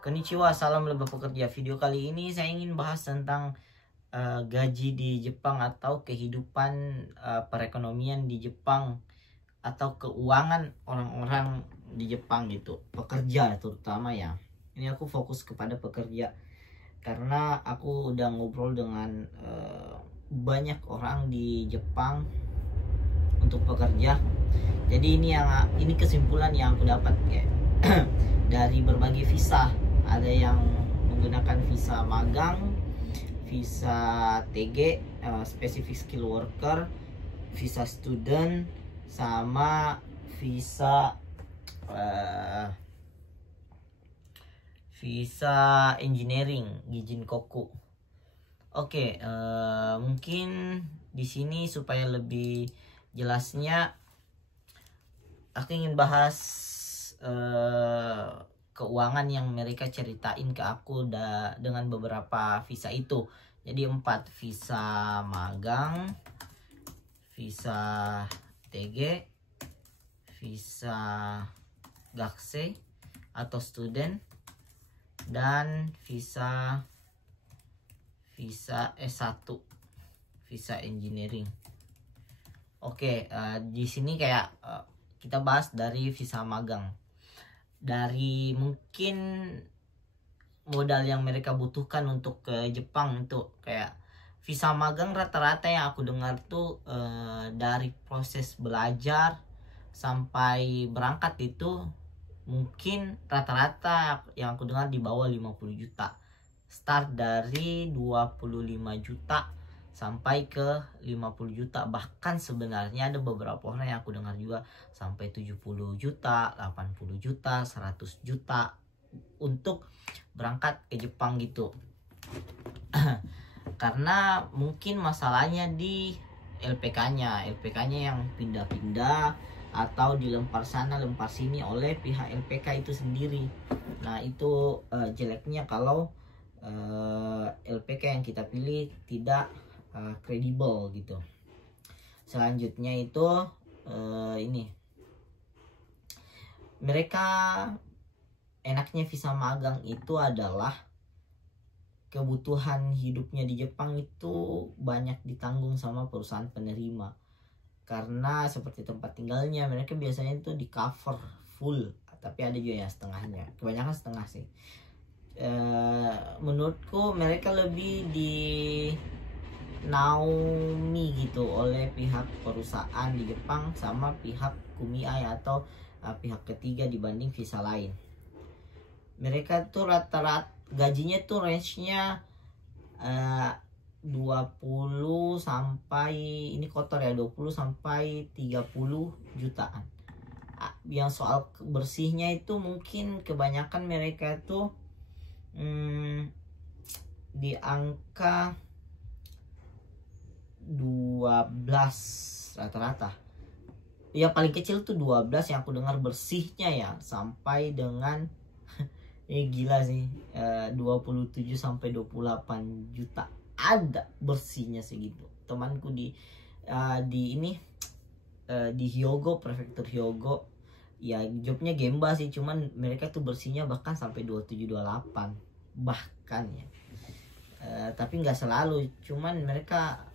Konnichiwa, salam lebah pekerja. Video kali ini saya ingin bahas tentang gaji di Jepang atau kehidupan perekonomian di Jepang atau keuangan orang-orang di Jepang gitu. Pekerja terutama ya. Ini aku fokus kepada pekerja karena aku udah ngobrol dengan banyak orang di Jepang untuk pekerja. Jadi ini kesimpulan yang aku dapat ya. Dari berbagai visa. Ada yang menggunakan visa magang, visa TG, specific skill worker, visa student, sama visa engineering, Gijinkoku. Oke, mungkin di sini supaya lebih jelasnya aku ingin bahas keuangan yang mereka ceritain ke aku dengan beberapa visa itu. Jadi 4 visa magang, visa TG, visa gakse atau student, dan visa S1, visa engineering. Oke, di sini kayak kita bahas dari visa magang. Dari mungkin modal yang mereka butuhkan untuk ke Jepang itu kayak visa magang rata-rata yang aku dengar tuh dari proses belajar sampai berangkat itu mungkin rata-rata yang aku dengar di bawah 50 juta. Start dari 25 juta sampai ke 50 juta. Bahkan sebenarnya ada beberapa orang yang aku dengar juga sampai 70 juta, 80 juta, 100 juta untuk berangkat ke Jepang gitu. Karena mungkin masalahnya di LPK-nya yang pindah-pindah atau dilempar sana lempar sini oleh pihak LPK itu sendiri. Nah itu jeleknya kalau LPK yang kita pilih tidak kredibel gitu. Selanjutnya itu ini mereka enaknya visa magang itu adalah kebutuhan hidupnya di Jepang itu banyak ditanggung sama perusahaan penerima, karena seperti tempat tinggalnya mereka biasanya itu di cover full, tapi ada juga yang setengahnya, kebanyakan setengah sih. Menurutku mereka lebih di naomi gitu oleh pihak perusahaan di Jepang sama pihak kumiai atau pihak ketiga dibanding visa lain. Mereka tuh rata-rata gajinya tuh range-nya 20 sampai ini kotor ya 20 sampai 30 jutaan. Yang soal bersihnya itu mungkin kebanyakan mereka tuh di angka 12 rata-rata. Ya paling kecil tuh 12 yang aku dengar bersihnya ya, sampai dengan gila sih 27 sampai 28 juta ada bersihnya segitu. Temanku di Hyogo, prefektur Hyogo, ya jobnya gemba sih, cuman mereka tuh bersihnya bahkan sampai 27-28 bahkan ya. Tapi nggak selalu, cuman mereka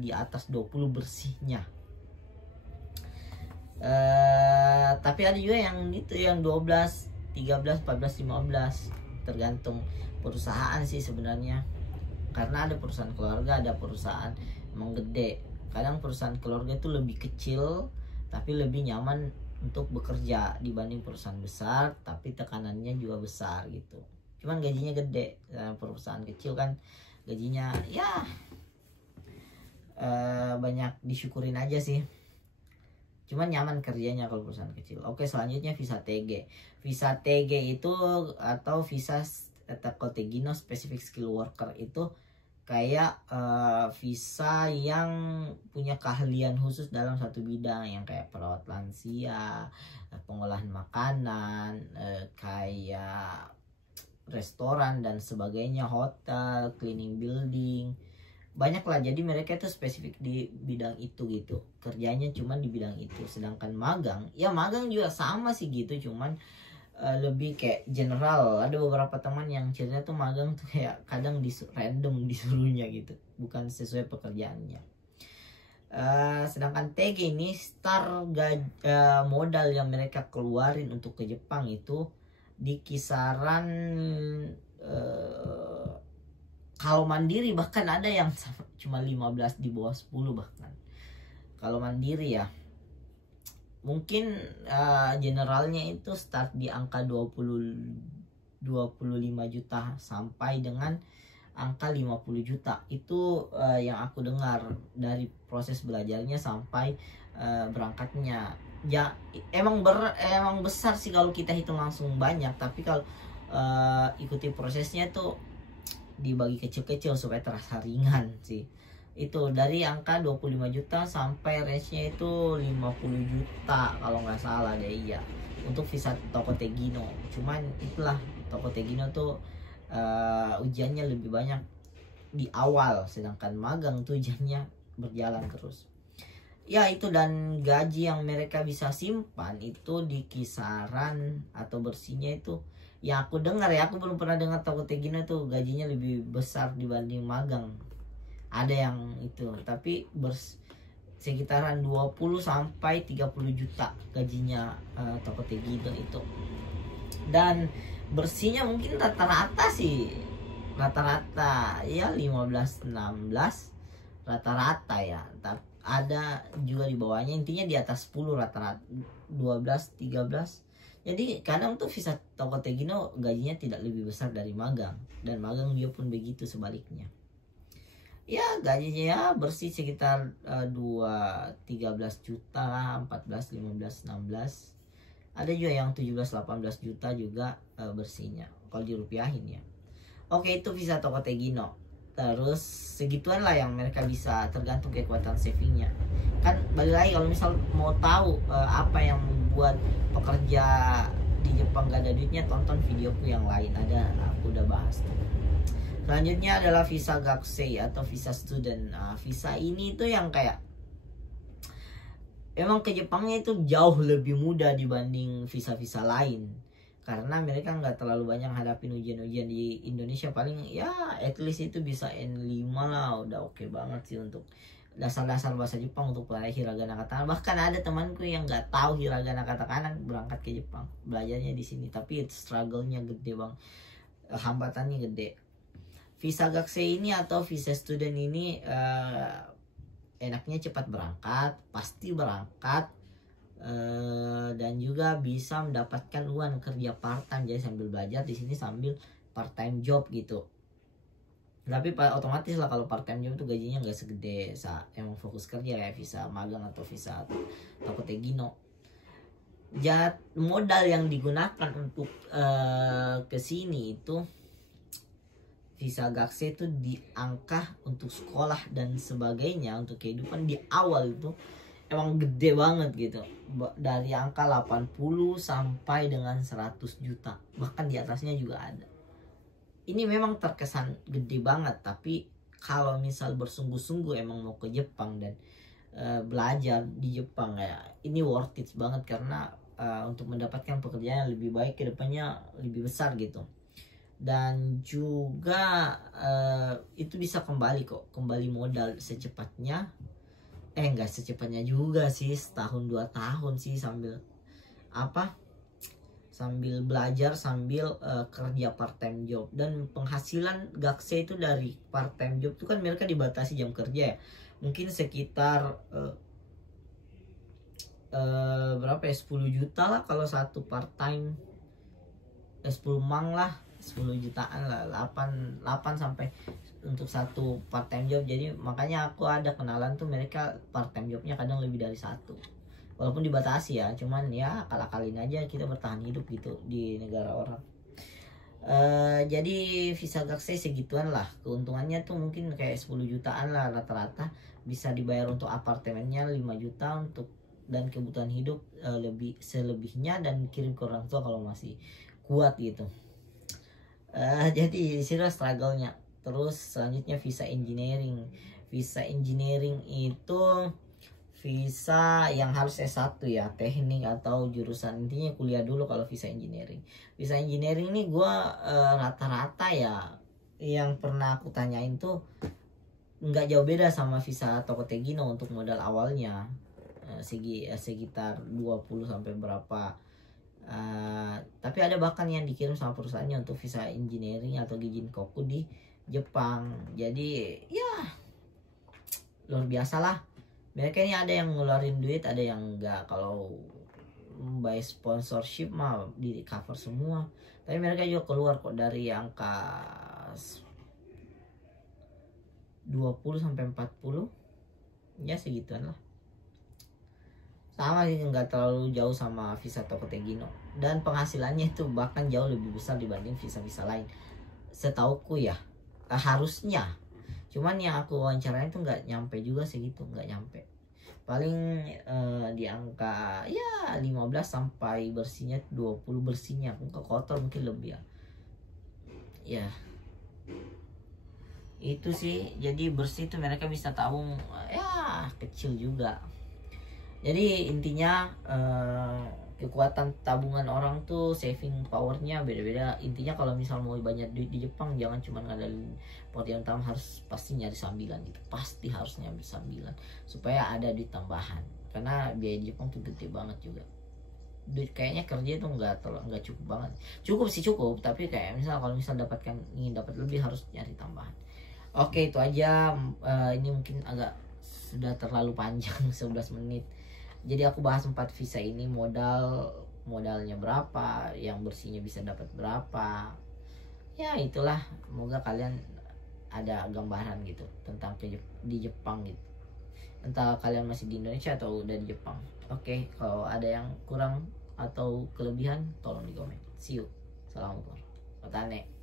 di atas 20 bersihnya. Tapi ada juga yang gitu, yang 12, 13, 14, 15, tergantung perusahaan sih sebenarnya. Karena ada perusahaan keluarga, ada perusahaan emang gede. Kadang perusahaan keluarga itu lebih kecil tapi lebih nyaman untuk bekerja dibanding perusahaan besar, tapi tekanannya juga besar gitu. Cuman gajinya gede. Perusahaan kecil kan gajinya ya banyak disyukurin aja sih. Cuman nyaman kerjanya kalau perusahaan kecil. Oke, selanjutnya visa TG. Visa TG itu atau visa Takotegino Specific Skill Worker itu kayak visa yang punya keahlian khusus dalam satu bidang, yang kayak perawat lansia, pengolahan makanan, kayak restoran dan sebagainya, hotel, cleaning building. Banyak lah, jadi mereka itu spesifik di bidang itu gitu, kerjanya cuma di bidang itu. Sedangkan magang, ya magang juga sama sih gitu, cuman lebih kayak general. Ada beberapa teman yang cerita tuh magang tuh kayak kadang random disuruhnya gitu, bukan sesuai pekerjaannya. Sedangkan TG ini modal yang mereka keluarin untuk ke Jepang itu di kisaran kalau mandiri bahkan ada yang cuma 15, di bawah 10 bahkan. Kalau mandiri ya mungkin generalnya itu start di angka 25 juta sampai dengan angka 50 juta. Itu yang aku dengar dari proses belajarnya sampai berangkatnya. Ya emang besar sih kalau kita hitung langsung banyak, tapi kalau ikuti prosesnya tuh dibagi kecil-kecil supaya terasa ringan sih. Itu dari angka 25 juta sampai range-nya itu 50 juta kalau nggak salah deh, iya, untuk visa Toko Tegino. Cuman itulah, Toko Tegino tuh ujiannya lebih banyak di awal, sedangkan magang tuh ujiannya berjalan terus. Ya itu, dan gaji yang mereka bisa simpan itu di kisaran atau bersihnya itu, ya aku dengar ya, aku belum pernah dengar Toko Tegino tuh gajinya lebih besar dibanding magang. Ada yang itu, tapi sekitaran 20 sampai 30 juta gajinya Toko Tegino itu. Dan bersihnya mungkin rata-rata sih, rata-rata ya 15-16 rata-rata ya. Tapi ada juga di bawahnya, intinya di atas 10 rata-rata, 12-13. Jadi kadang tuh visa Toko Tegino gajinya tidak lebih besar dari magang, dan magang dia pun begitu sebaliknya. Ya gajinya ya bersih sekitar 13 juta lah, 14, 15, 16. Ada juga yang 17-18 juta juga bersihnya kalau dirupiahin ya. Oke, itu visa Toko Tegino. Terus segituan lah yang mereka bisa, tergantung kekuatan savingnya. Kan balik lagi, kalau misal mau tahu apa yang membuat pekerja di Jepang gak ada duitnya, tonton videoku yang lain, ada, aku udah bahas tuh. Selanjutnya adalah visa Gakusei atau visa student. Nah, visa ini tuh yang kayak emang ke Jepangnya itu jauh lebih mudah dibanding visa-visa lain, karena mereka nggak terlalu banyak hadapin ujian-ujian. Di Indonesia paling ya at least itu bisa N5 lah, udah oke banget sih untuk dasar-dasar bahasa Jepang, untuk pelajari hiragana katakana. Bahkan ada temanku yang nggak tahu hiragana katakana berangkat ke Jepang, belajarnya di sini, tapi struggle-nya gede bang, hambatannya gede. Visa Gakusei ini atau visa student ini enaknya cepat berangkat, pasti berangkat, dan juga bisa mendapatkan uang kerja part time. Jadi sambil belajar di sini sambil part time job gitu. Tapi otomatis lah kalau part time job itu gajinya nggak segede emang fokus kerja kayak visa magang atau visa Toko Tegino. Modal yang digunakan untuk kesini itu visa Gakusei itu di angka untuk sekolah dan sebagainya, untuk kehidupan di awal itu emang gede banget gitu. Dari angka 80 sampai dengan 100 juta, bahkan di atasnya juga ada. Ini memang terkesan gede banget, tapi kalau misal bersungguh-sungguh emang mau ke Jepang dan belajar di Jepang, ya ini worth it banget, karena untuk mendapatkan pekerjaan yang lebih baik, kedepannya lebih besar gitu. Dan juga itu bisa kembali modal secepatnya, enggak secepatnya juga sih, setahun 2 tahun sih, sambil belajar, sambil kerja part time job. Dan penghasilan Gakusei itu dari part time job itu kan mereka dibatasi jam kerja ya, mungkin sekitar berapa ya, 10 juta lah kalau satu part time, 10 mang lah, 10 jutaan lah, 8 sampai untuk satu part time job. Jadi makanya aku ada kenalan tuh, mereka part time jobnya kadang lebih dari satu, walaupun dibatasi ya, cuman ya akal-akalin aja kita bertahan hidup gitu di negara orang. Jadi visa Gakusei segituan lah keuntungannya tuh, mungkin kayak 10 jutaan lah rata-rata, bisa dibayar untuk apartemennya 5 juta untuk dan kebutuhan hidup selebihnya, dan kirim ke orang tua kalau masih kuat gitu. Jadi disitu struggle-nya. Terus selanjutnya visa engineering. Visa engineering itu visa yang harus S1 ya, teknik atau jurusan, intinya kuliah dulu kalau visa engineering. Visa engineering ini gue rata-rata ya yang pernah aku tanyain tuh nggak jauh beda sama visa Tokotegino untuk modal awalnya, sekitar 20 sampai berapa. Tapi ada bahkan yang dikirim sama perusahaannya untuk visa engineering atau Gijinkoku di Jepang. Jadi ya luar biasa lah. Mereka ini ada yang ngeluarin duit, ada yang enggak. Kalau by sponsorship mah di cover semua. Tapi mereka juga keluar kok dari angka 20 sampai 40. Ya segituan lah. Sama sih, nggak terlalu jauh sama visa Tokotegino. Dan penghasilannya itu bahkan jauh lebih besar dibanding visa-visa lain. Setauku ya, harusnya. Cuman yang aku wawancarain itu nggak nyampe juga segitu, nggak nyampe. Paling di angka ya 15 sampai bersihnya 20 bersihnya. Ke kotor mungkin lebih ya. Ya. Itu sih, jadi bersih itu mereka bisa tabung ya kecil juga. Jadi intinya kekuatan tabungan orang tuh saving powernya beda-beda. Intinya kalau misal mau banyak duit di Jepang, jangan cuma ngadalin yang utama, harus pasti nyari sambilan gitu. Pasti harus nyari sambilan supaya ada duit tambahan. Karena biaya di Jepang tuh gede banget juga. Duit kayaknya kerja tuh nggak cukup banget. Cukup sih cukup, tapi kayak misal kalau misal ingin dapat lebih harus nyari tambahan. Oke, itu aja. Ini mungkin agak sudah terlalu panjang 11 menit. Jadi aku bahas 4 visa ini, modalnya berapa, yang bersihnya bisa dapat berapa. Ya itulah, semoga kalian ada gambaran gitu tentang di Jepang gitu. Entah kalian masih di Indonesia atau udah di Jepang. Oke, kalau ada yang kurang atau kelebihan tolong di komen. See you. Salam. Matane.